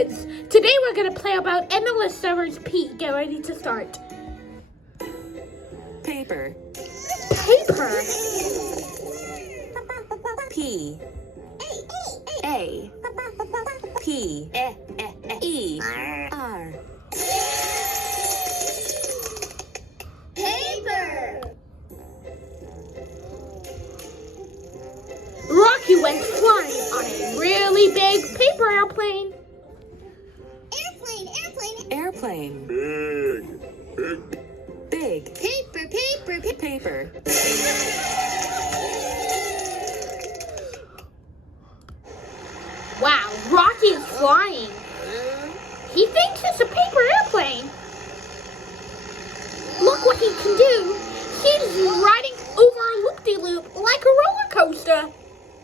kids, today we're going to play about Endless Servers Pete. Get ready to start. Paper. Paper. P. A. P. E. R. Paper. Rocky went flying on a really big paper airplane. Airplane. Big. Paper. Wow, Rocky is flying. He thinks it's a paper airplane. Look what he can do. He's riding over a loop-de-loop like a roller coaster.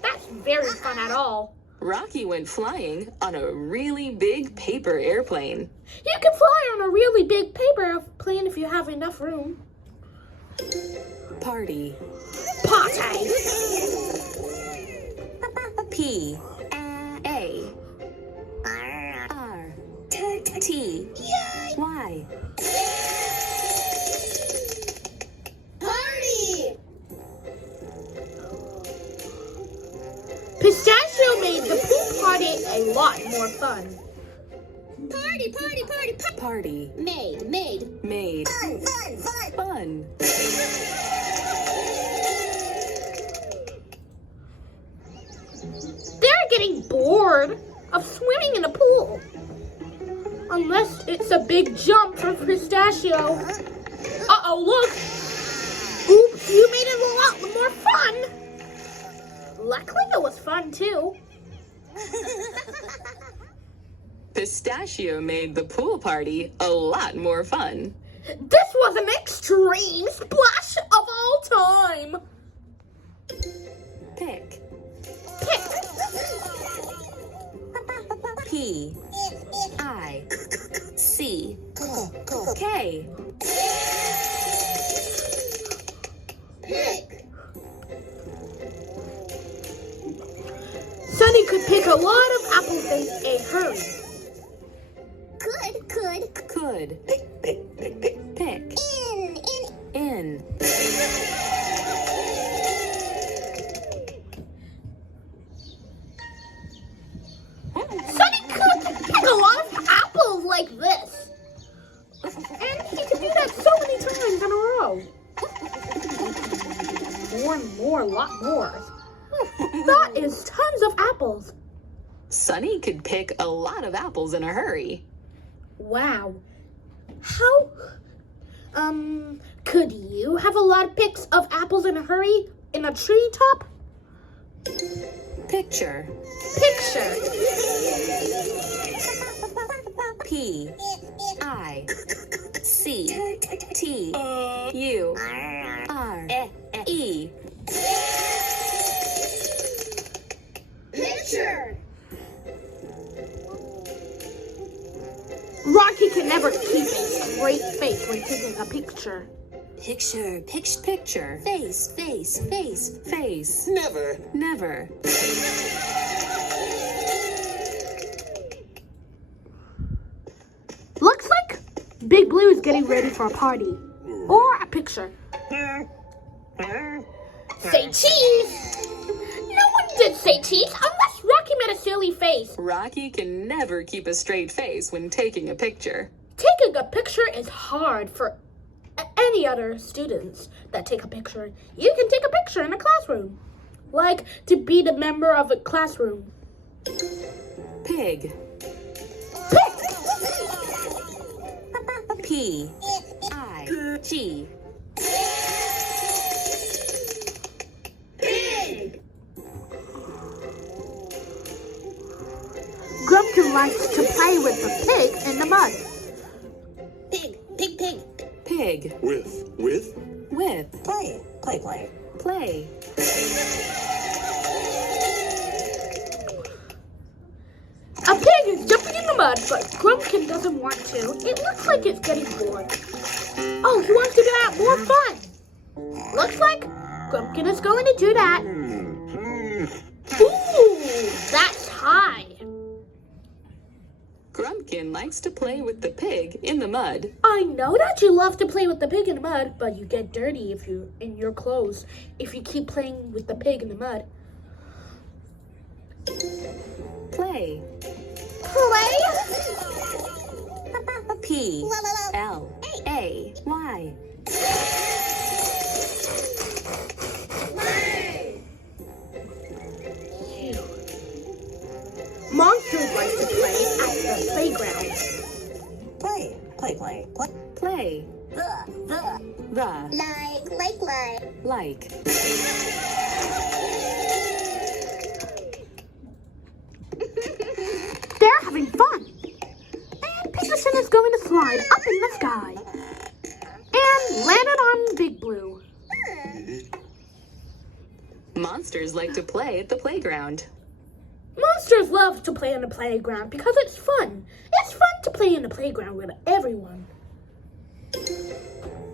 That's very fun at all. Rocky went flying on a really big paper airplane. You can fly on a really big paper airplane if you have enough room. Party. Party. P. A. R. T. Y. Party. Pistachio made the pool party a lot more fun. Party. Made. Fun. They're getting bored of swimming in a pool. Unless it's a big jump for Pistachio. Uh-oh, look. Oops, you made it a lot more fun. Luckily, it was fun, too. Pistachio made the pool party a lot more fun. This was an extreme splash of all time. Pick. Pick. P. I. C. K. Pick. Sunny could pick a lot of apples in a hurry. Could. Pick. In. Sunny could pick a lot of apples like this. And he could do that so many times in a row. More and more, a lot more. That is tons of apples. Sunny could pick a lot of apples in a hurry. Wow. How, could you have a lot of picks of apples in a hurry in a treetop? Picture. Picture. P. I. C. T. U. R. E. Picture. Rocky can never keep a straight face when taking a picture. Picture. Face. Never. Looks like Big Blue is getting ready for a party. Or a picture. Say cheese! No one did say cheese unless Rocky made a silly face. Rocky can never keep a straight face when taking a picture. Taking a picture is hard for any other students that take a picture. You can take a picture in a classroom. Like to be the member of a classroom. Pig. Pick! P. I. G. Pig. Grumpkin likes to play with the pig in the mud. Pig. Pig. With. Play. A pig is jumping in the mud, but Grumpkin doesn't want to. It looks like it's getting bored. Oh, he wants to get more fun. Looks like Grumpkin is going to do that. Ooh, that's high. Grumpkin likes to play with the pig in the mud. I know that you love to play with the pig in the mud, but you get dirty if you in your clothes if you keep playing with the pig in the mud. Play. Play? P-L-A-Y. Monsters like to play at the playground. Play. Like. They're having fun. And Peterson is going to slide up in the sky. And landed on Big Blue. Monsters like to play at the playground. Monsters love to play on the playground because it's fun. It's fun to play in the playground with everyone.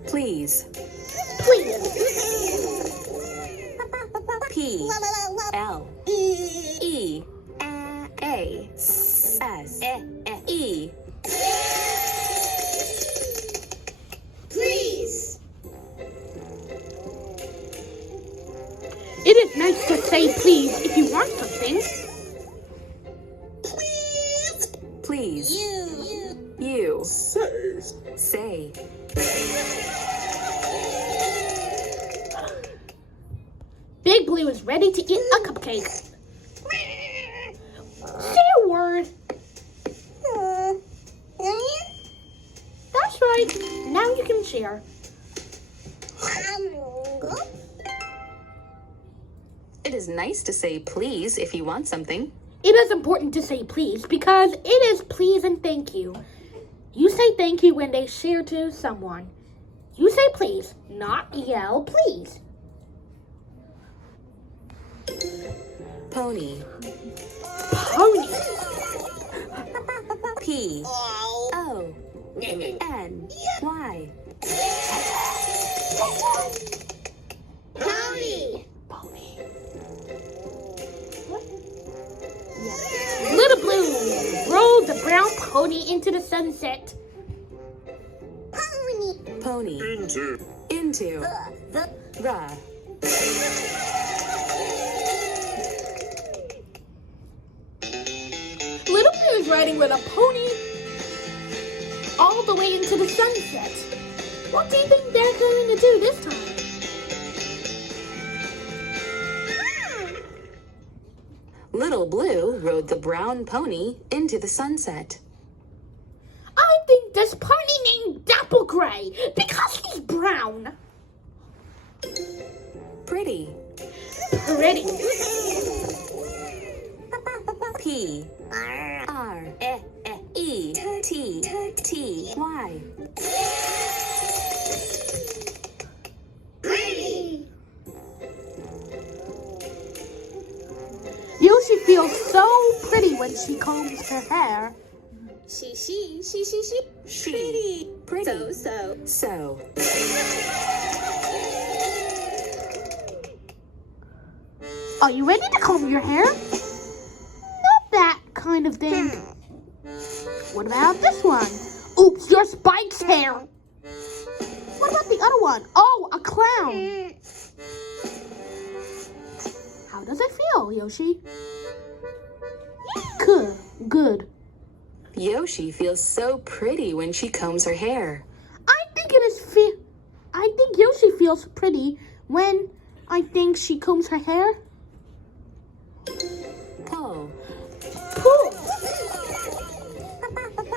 Please. Please. P-L-E-A-S-E. Please. It is nice to say please if you want something. Please. You. Say. Big Blue is ready to eat a cupcake. Say a word. That's right. Now you can share. It is nice to say please if you want something. It is important to say please because it is please and thank you. You say thank you when they share to someone. You say please, not yell please. Pony. Pony. P-O-N-Y. Pony. Little Blue rolled the brown pony into the sunset. Pony. Into. The. Little Blue is riding with a pony all the way into the sunset. What do you think they're going to do this time? Little Blue rode the brown pony into the sunset. I think this pony named Dapple Gray because he's brown. Pretty. Pretty. P-R-E-T-T-Y. Yoshi feels so pretty when she combs her hair. She. Pretty. So. Are you ready to comb your hair? Not that kind of thing. What about this one? Oops, your Spike's hair. What about the other one? Oh, a clown. How does it feel, Yoshi? Good. Yoshi feels so pretty when she combs her hair. I think Yoshi feels pretty when I think she combs her hair. Pull.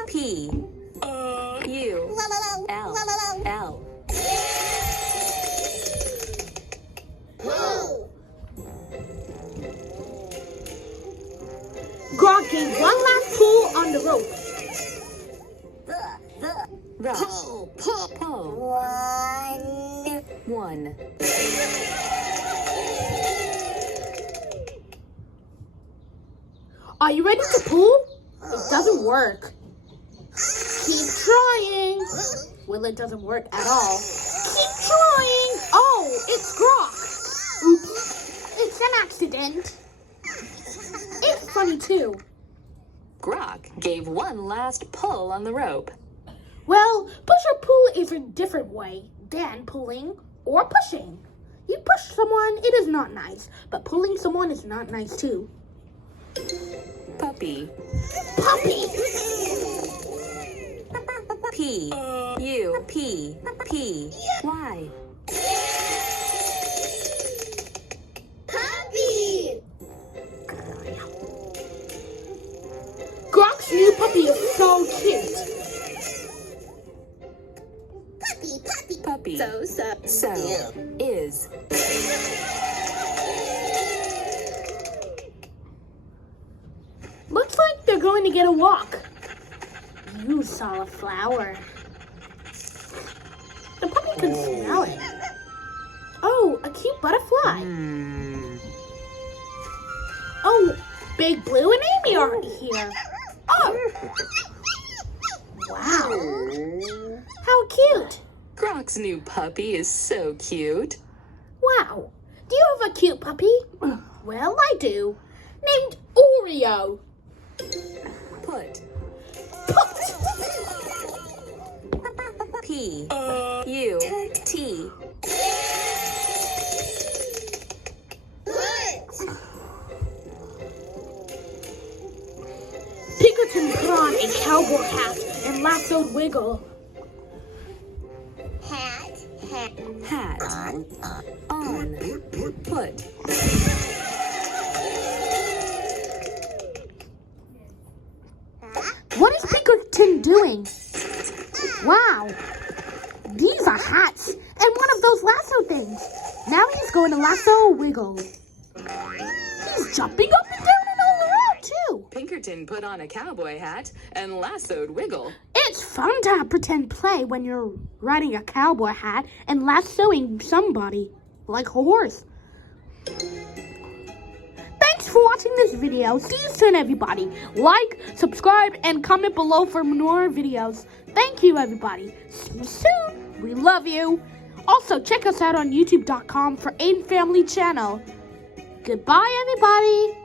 P-U-L-L. Grock gave one last pull on the rope. Pull. One. Are you ready to pull? It doesn't work. Keep trying. Well, it doesn't work at all. Keep trying. Oh, it's Grock. Oops. It's an accident. It's funny too. Grock gave one last pull on the rope. Well, push or pull is a different way than pulling or pushing. You push someone, it is not nice, but pulling someone is not nice too. Puppy. Puppy! P. U. P. P. Y. Puppy! Grock's new puppy is so cute. Puppy! Puppy. So. So. Is. Looks like they're going to get a walk. You saw a flower. The puppy can smell it. Oh, a cute butterfly. Oh, Big Blue and Amy are here. Oh! Wow. How cute. Grock's new puppy is so cute. Wow. Do you have a cute puppy? Well, I do. Named Oreo. Put. Put. P. U. T. Pinkerton put on a cowboy hat and lassoed Wiggle. Hat. Hat. On. Put. What is Pinkerton doing? Wow. These are hats and one of those lasso things. Now he's going to lasso Wiggle. He's jumping up and down and all around too. Pinkerton put on a cowboy hat and lassoed Wiggle. It's fun to pretend play when you're riding a cowboy hat and lassoing somebody, like a horse. Thanks for watching this video. See you soon, everybody. Like, subscribe, and comment below for more videos. Thank you, everybody. See you soon. We love you. Also, check us out on youtube.com for Ayden Family Channel. Goodbye, everybody.